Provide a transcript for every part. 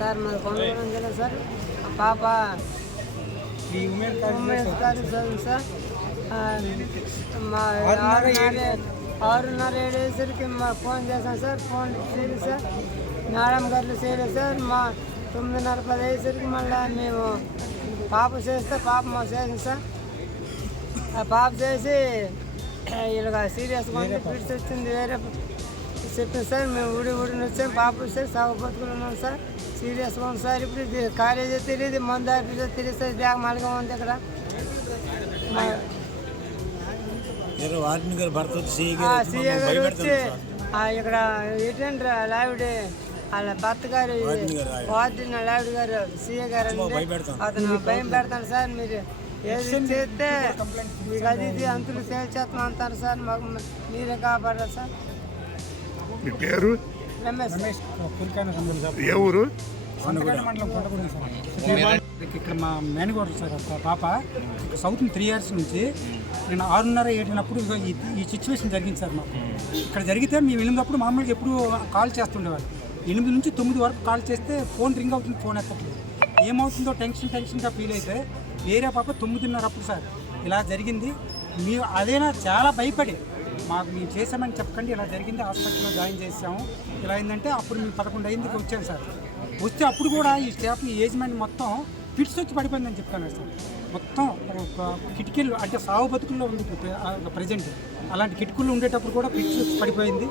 Sir మాది కొండవరం జిల్లా sir. పాప ఉమెన్స్ కాలేజ్ చదువు సార్. మా 6:30 7 మా ఫోన్ చేశాను సార్. ఫోన్ చేయలేదు సార్. మేడం గారు చేయలేదు సార్. మా 9:30 10 అయ్యేసరికి మళ్ళీ మేము పాప చేస్తే పాప మా చేసింది సార్. ఆ పాప చేసి ఇలాగ సీరియస్గా ఉంది, ఫిట్స్ వచ్చింది వేరే చెప్పింది సార్. మేము ఊడిని వచ్చాము. పాప వస్తే సాగు బతుకులు ఉన్నాం సార్. సీరియస్గా ఉంది సార్. ఇప్పుడు కాలేజీ తెలియదు, మందు ఆఫీస్ తెలియదు సార్. బ్యాగ్ మళ్ళీ ఉంది ఇక్కడ. సీఏ గారు వచ్చి ఇక్కడ ఏంటంటే లావిడే వాళ్ళ భర్త గారు వార్డిన లావిడ గారు సీఏ గారు అతను భయం పెడతాను సార్. మీరు ఏది చేస్తే మీకు అది ఇది అంతులు తేల్చేస్తాం అంటారు సార్. మాకు మీరే కాపాడారు సార్. మీ పేరు? రమేష్. ఏ ఊరు? ఇక్కడ మా మేనగోడ సార్ పాప సౌత్ 3 years నుంచి నేను 6:30 7 ఈ సిచ్యువేషన్ జరిగింది సార్. మాకు ఇక్కడ జరిగితే మేము వెళ్ళినప్పుడు మామూలుగా ఎప్పుడు కాల్ చేస్తుండేవాళ్ళు. 8 నుంచి 9 వరకు కాల్ చేస్తే ఫోన్ రింగ్ అవుతుంది, ఫోన్ ఎత్తట్లేదు. ఏమవుతుందో టెన్షన్గా ఫీల్ అయితే వేరే పాప 9:30 అప్పుడు సార్ ఇలా జరిగింది. మేము అదేనా చాలా భయపడి మాకు మేము చేసామని చెప్పకండి, ఇలా జరిగింది, హాస్పిటల్లో జాయిన్ చేసాము, ఇలా అయిందంటే అప్పుడు మేము 11 అయిందికి వచ్చాను సార్. వస్తే అప్పుడు కూడా ఈ స్టాఫ్ ఏజ్ మ్యాన్ మొత్తం ఫిట్స్ వచ్చి పడిపోయిందని చెప్తాను సార్. మొత్తం కిటికీలు అంటే సాగు బతుకుల్లో ఉంది ప్రజెంట్. అలాంటి కిటికీలు ఉండేటప్పుడు కూడా ఫిట్స్ వచ్చి పడిపోయింది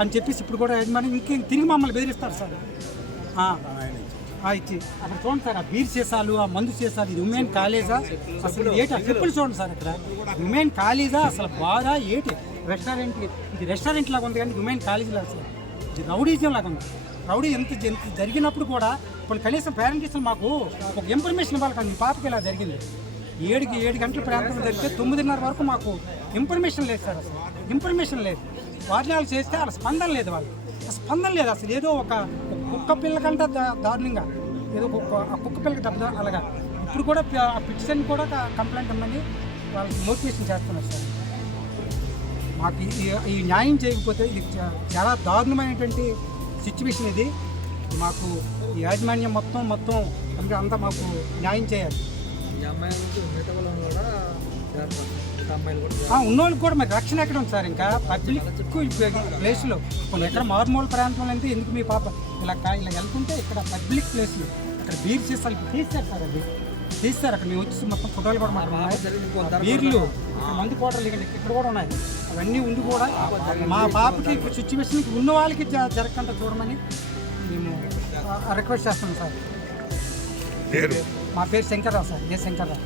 అని చెప్పేసి ఇప్పుడు కూడా యజమాని ఇంకేం తిరిగి మమ్మల్ని బెదిరిస్తారు సార్. ఇచ్చి అక్కడ చూడండి సార్, ఆ బీర్ సీసాలు, ఆ మందు సీసాలు. ఇది ఉమెన్ కాలేజా అసలు? ఏంటి ఆ ట్రిప్పులు చూడండి సార్. ఇక్కడ ఉమెన్ కాలేజా అసలు బాగా ఏంటి రెస్టారెంట్? ఇది రెస్టారెంట్ లాగా ఉంది కానీ ఉమెన్ కాలేజీ లాగా సార్. ఇది రౌడీజం లాగా ఉంది. రౌడీ ఎంత జరిగినప్పుడు కూడా ఇప్పుడు కనీసం పేరెంట్స్ మాకు ఒక ఇన్ఫర్మేషన్ ఇవ్వాలి. కానీ మీ పాపకి ఇలా జరిగింది 7 గంటల ప్రాంతంలో జరిగితే 9:30 వరకు మాకు ఇన్ఫర్మేషన్ లేదు సార్. అసలు ఇన్ఫర్మేషన్ లేదు. వాటిని చేస్తే వాళ్ళ స్పందన లేదు. వాళ్ళు స్పందన లేదు అసలు. ఏదో ఒక కుక్క పిల్ల కంటే దారుణంగా ఏదో కుక్క పిల్లకి దెబ్బ అలాగా. ఇప్పుడు కూడా ఆ పిటిషన్ కూడా కంప్లైంట్ ఉందని వాళ్ళకి మోటివేషన్ చేస్తున్నారు సార్. మాకు ఈ న్యాయం చేయకపోతే ఇది చాలా దారుణమైనటువంటి సిచ్యువేషన్. ఇది మాకు ఈ యాజమాన్యం మొత్తం అంతా మాకు న్యాయం చేయాలి. ఉన్నోళ్ళకి కూడా మరి రక్షణ ఎక్కడ ఉంది సార్? ఇంకా పబ్లిక్ ప్లేస్లో కొన్ని ఎక్కడ మారుమూల ప్రాంతంలో అయితే ఎందుకు మీ పాప ఇలా వెళ్తుంటే ఇక్కడ పబ్లిక్ ప్లేస్లో అక్కడ బీర్ సీసాలు తీస్తారు సార్. అది తీస్తారు. అక్కడ మేము వచ్చి మొత్తం ఫోటోలు కూడా మాకు ఉన్నాయి. బీర్లు మందు కోటలు ఇక్కడ కూడా ఉన్నాయి. అవన్నీ ఉండి కూడా మా పాపకి సిచ్యువేషన్కి ఉన్న వాళ్ళకి జరగకుండా చూడమని మేము రిక్వెస్ట్ చేస్తున్నాం సార్. పేరు? మా పేరు శంకర్రావు సార్. ఏ శంకర్రావు.